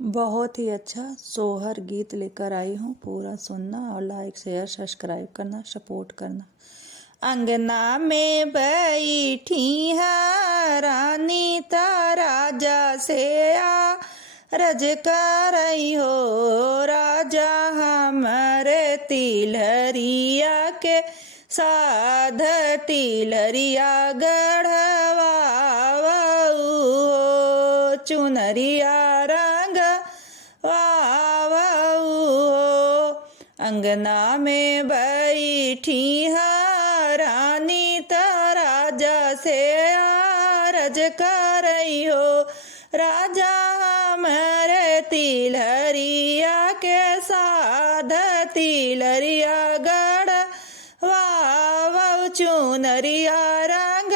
बहुत ही अच्छा सोहर गीत लेकर आई हूँ। पूरा सुनना और लाइक शेयर सब्सक्राइब करना, सपोर्ट करना। अंगना में बैठी है रानी ता राजा से रज करई हो। राजा हमरे तिलहरिया के साध तिलहरिया गढ़वा चुनरिया रंग वाऊ अंगना में बैठी है रानी ता राजा से आरज करई हो। राजा हमरे तिलहरिया के साध तिलहरिया गढ़ वाऊ चुनरिया रंग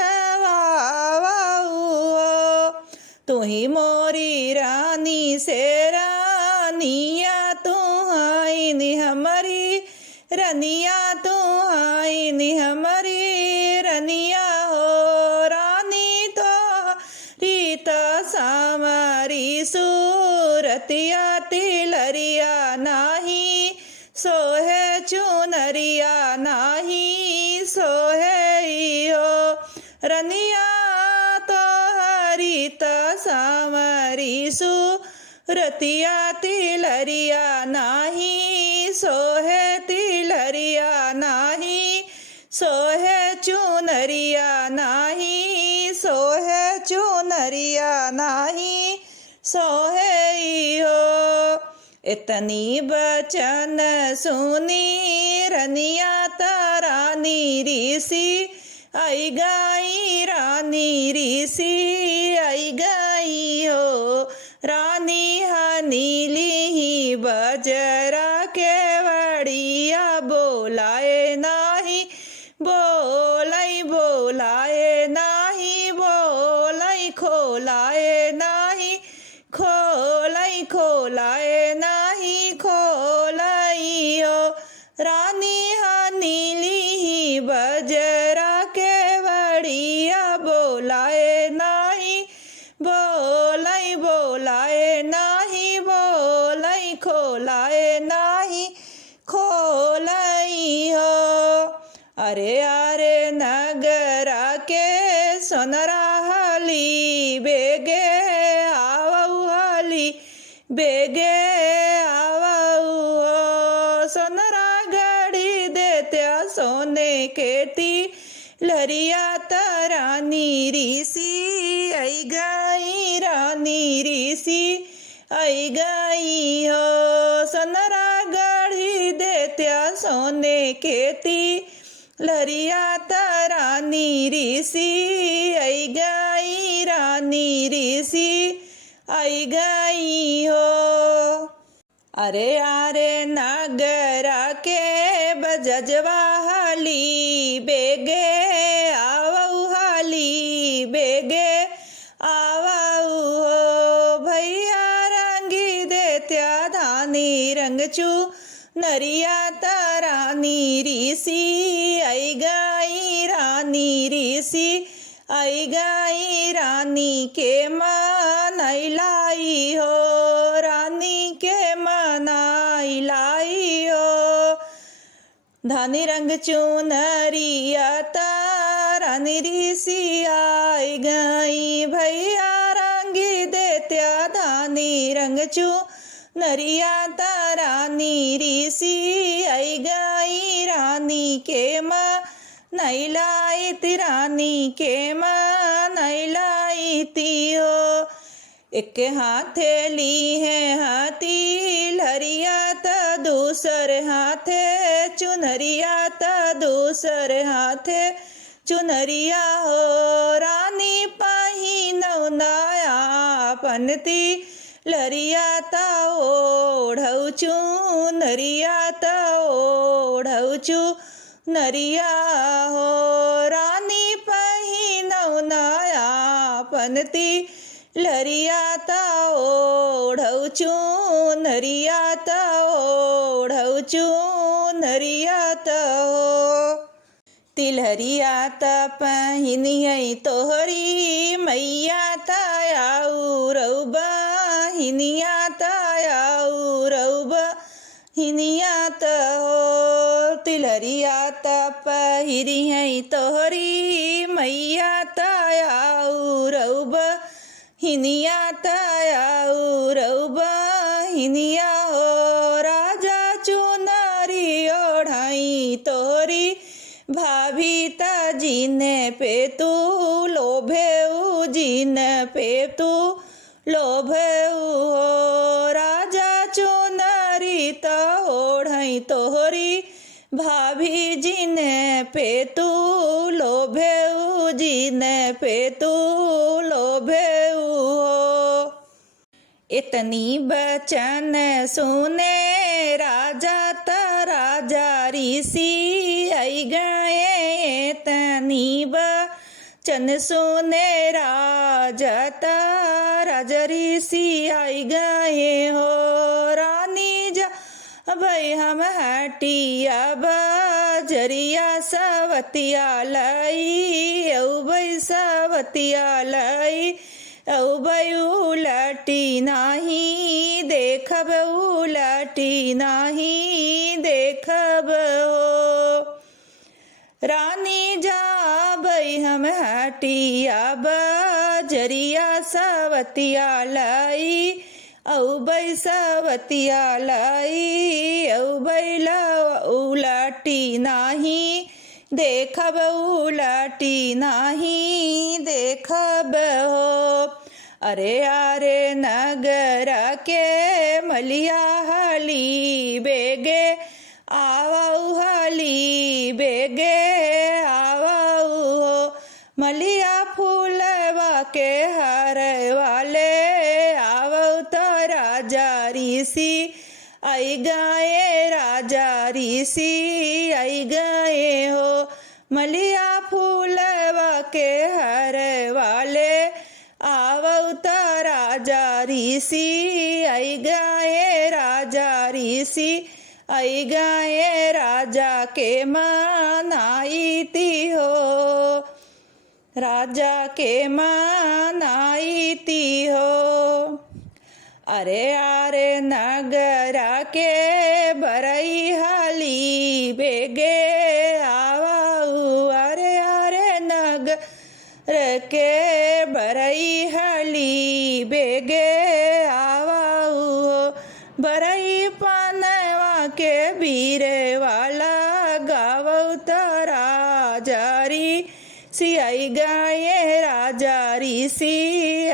तुही मोरी रानी से रानिया तू हाई हमारी रनिया तू हाई हमारी रनिया हो। रानी तो रीत सामरी सूरतिया तिलरिया नाही सोहे चुनरिया नाही सोहे हो। रनिया रीत सामरी सूरतिया तिलरिया नाही सोहे तिलरिया नाही सोहे चुनरिया नाही सोहे चुनरिया नाही सोहे हो। इतनी बचन सुनी रनिया तारानी ऋषि आई गाई रानी ऋषि आई गाई हो। रानी हनीली ही बजरा के बड़िया बोलाए नाही बोलाई बोलाए नाही बोलाई खोलाए नाही खोलाई खोलाए नाही खोलाई हो। रानी हनीली ही बजरा बोलाए नाही बोलाई बोलाए नाही बोलाई खोलाए नाही खोलाई हो। अरे अरे नगरा के सोनरा हली बेगे आवऊ हली बेगे आवऊ सोनरा गढ़ी देत्या सोने केती लरिया तारानी ऋषि आई गाई रानी ऋषि आई गाई हो। सोनरा गढ़ी देत्या सोने केती लरिया तारानी ऋषि आई गाई रानी ऋषि आई गाई हो। अरे अरे नगरा के बजजवा हली बेगे आवऊ हली बेगे आवऊ हो। भैया रंगी देत्या धानी रंगचू नरिया तारानी ऋषि आई गाई रानी ऋषि आई गाई रानी के मनाई लाई हो। रानी के मनाई लाई हो। धानी रंग चुनरिया तारानी ऋषि आई गाई भैया रंगी देत्या धानी रंग चुनरिया तारानी ऋषि आई गाई रानी के मनाई लाई रानी के मनाई लाई हो। एक हाथे ली है हाथी लहरिया ता दूसर हाथे चुनरिया ता दूसर हाथे चुनरिया हो। रानी पाही नया पनती लरिया ता ओढ़ऊ चुनरिया ता ओढ़ऊ चुनरिया हो। रानी पाही नया पनती लरिया ता ओढ़ऊ चुनरिया ता ओढ़ऊ चुनरिया ता हो। तिलहरिया ता पहिनियै तोहरी मैया ता आऊ रऊ हिनियात आउरब हिनियात हो तिलहरियात पहिरी है तोहरी मैयात आउरब हिनियात आउरब हिनिया हो राजा चुनरी ओढ़ाई तोहरी भाभी जीने पे तू लोभे जीने पे तू लोभे हो राजा चुनरी तो ओढ़ई तोहरी भाभी जीने पे तू लोभे जीने पे तू लोभे हो इतनी बचन सुने राजा त राजा ऋषि आई गए इतनी बचन सुने राजा त राजा ऋषि आई गए हो रानी जा भाई हम हटिया बजरिया सवतिया लाई औ भाई सवतिया लाई औ भाई उलटी नाही देखब उलटी नाही देखब हो रानी जा भाई हम हटिया बजरिया सवतिया लाई औ भाई सवतिया लाई औ भाई उलटी नाही देखब उलटी नाही देखब हो अरे अरे नगर के मलिया हली बेगे आवाऊ हली बेगे आवाऊ हो मलिया फूलवा के हर वाले आवऊ तो राजा ऋषि आई गए राजा ऋषि आई गए हो मलिया फूलवा के हर वाले आवऊ तो राजा ऋषि आई गए राजा ऋषि आई गए राजा के मनाई ती हो राजा के मनाई ती हो अरे अरे नगरा के बरई हाली बेगे आवाऊ अरे अरे नगर के बरई हाली बेगे आवाऊ बरई पनवा के बीरे वाला गावऊ तारा जारी सी आई गए राजा ऋषि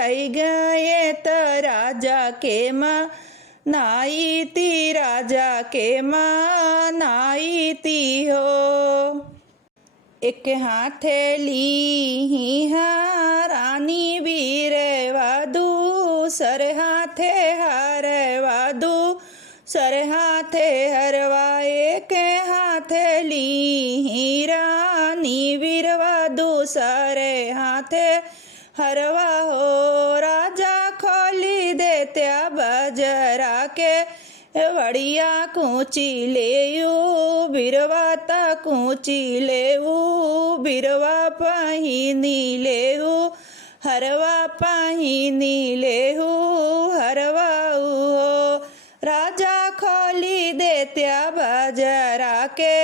आई गए त राजा के माँ नाई ती राजा के माँ नाई ती हो एक हाथे ली रानी बीरवा दूसर हाथे हरवा दूसर हाथे हरवा एक हाथे ली रानी बीरवा दूसरे हाथे हरवा हो राजा खोली देत्या बजरा के वड़िया कूची लेयू बिरवाता कूची लेऊ बिरवा पहिनी लेऊ हरवा पहिनी लेऊ हरवाऊ हो राजा खोली देत्या बजरा के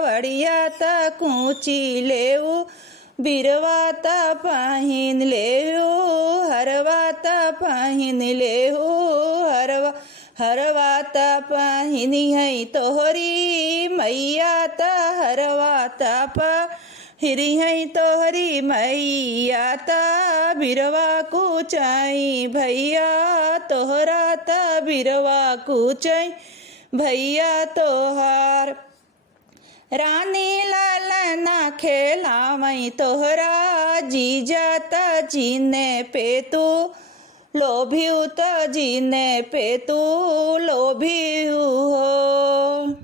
वड़िया ता कूची लेऊ बिरवाता पहिन लेऊ हरवाता पहिन लेऊ हरवाता पहिनी है तोहरी मैया ता हरवाता पहिरी है तोहरी मैया ता बिरवा कुचाई भैया तोहरा ता बिरवा कुचाई भैया तोहार रानी लालना खेलावई तोहरा जीजा ता जीने पे तू लोभियू तो जीने पे तू लोभियू हो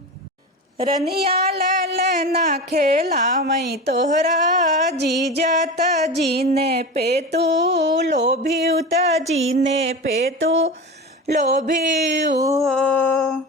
रनिया ललना खेलावई तोहरा जीजा त जीने पे तू लोभियू त जीने पे तू लोभियू हो।